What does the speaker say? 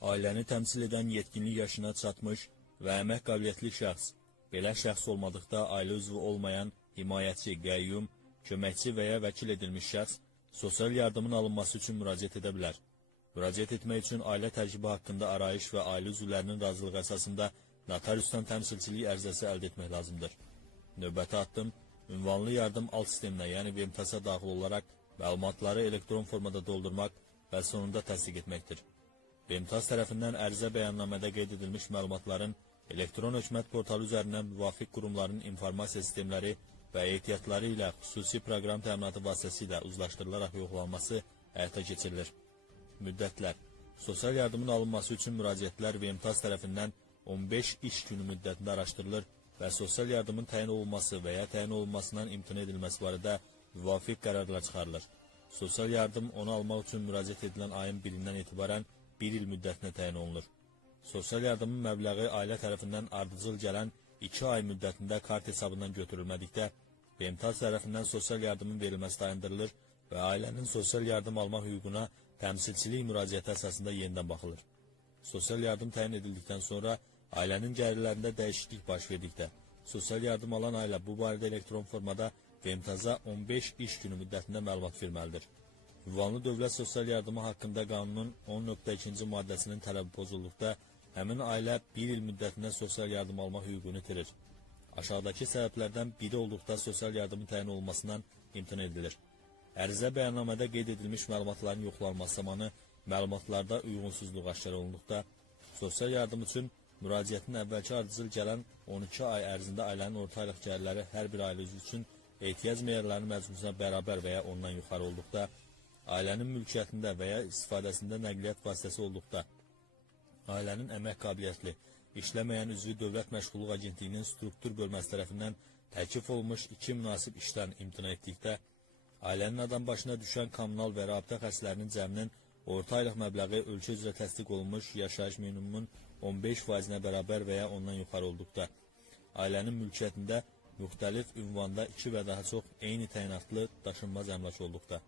Ailəni təmsil edən yetkinlik yaşına çatmış və əmək qabiliyyətli şəxs, belə şəxs olmadıqda ailə üzvü olmayan himayəçi, qəyyum, köməkçi və ya vəkil edilmiş şəxs sosial yardımın alınması üçün müraciət edə bilər. Müraciət etmək üçün ailə tərkibi haqqında arayış və ailə üzvlərinin razılığı əsasında notariusdan təmsilçilik ərizəsi əldə etmək lazımdır. Növbəti addım ünvanlı yardım alt sisteminə, yəni VMTS-ə daxil olaraq məlumatları elektron formada doldurmaq və sonunda təsdiq etməkdir. VMTAS tərəfindən ərizə bəyannamədə qeyd edilmiş məlumatların elektron hökumət portalı üzərindən müvafiq qurumların informasiya sistemləri və ehtiyatları ilə xüsusi proqram təminatı vasitəsilə uzlaşdırılaraq yoxlanması həyata keçirilir. Müddətlər Sosial yardımın alınması üçün müraciətlər VMTAS tərəfindən 15 iş günü müddətində araşdırılır və sosial yardımın təyin olunması və ya təyin olunmasından imtina edilməsi barədə müvafiq qərarlar çıxarılır. Sosial yardım onu almaq üçün müraciət edilən ayın birindən etibarən bir il müddətinə təyin olunur. Sosial yardımın məbləği ailə tərəfindən ardıcıl gələn 2 ay müddətində kart hesabından götürülmədikdə, BMTAS tərəfindən sosial yardımın verilməsi dayandırılır və ailənin sosial yardım alma hüququna təmsilçilik müraciəti əsasında yenidən baxılır. Sosial yardım təyin edildikdən sonra ailənin gəlirlərində dəyişiklik baş verdikdə, sosial yardım alan ailə bu barədə elektron formada VMTAZ-a 15 iş günü müddətində məlumat verməlidir. Ünvanlı dövlət sosial yardımı haqqında qanunun 10.2-ci maddəsinin tələbi pozulduqda, həmin ailə 1 il müddətində sosial yardım alma hüququnu itirir. Aşağıdakı səbəblərdən biri olduqda sosial yardımın təyin olunmasından imtina edilir. Ərizə bəyannamədə qeyd edilmiş məlumatların yoxlanması zamanı məlumatlarda uyğunsuzluq aşkar olunduqda, sosial yardım üçün müraciətin əvvəlki ardıcıl gələn 12 ay ərzində ailənin orta aylıq gəlirləri hər bir ailə üzvü üçün ehtiyac meyarlarının məcmusuna bərabər və ya ondan yuxarı olduqda, ailənin mülkiyyətində və ya istifadəsində nəqliyyat vasitəsi olduqda, ailənin əmək qabiliyyətli, işləməyən üzvü Dövlət Məşğulluq Agentliyinin struktur bölməsi tərəfindən təklif olunmuş iki münasib işdən imtina etdikdə, ailənin adam başına düşən kommunal və rabitə xərclərinin cəminin orta aylıq məbləği ölkə üzrə təsdiq olunmuş yaşayış minimumunun 15%-nə bərabər və ya ondan yuxarı olduqda, ailənin mülkiyyətində müxtəlif ünvanda iki və daha çox eyni təyinatlı daşınmaz əmlak olduqda,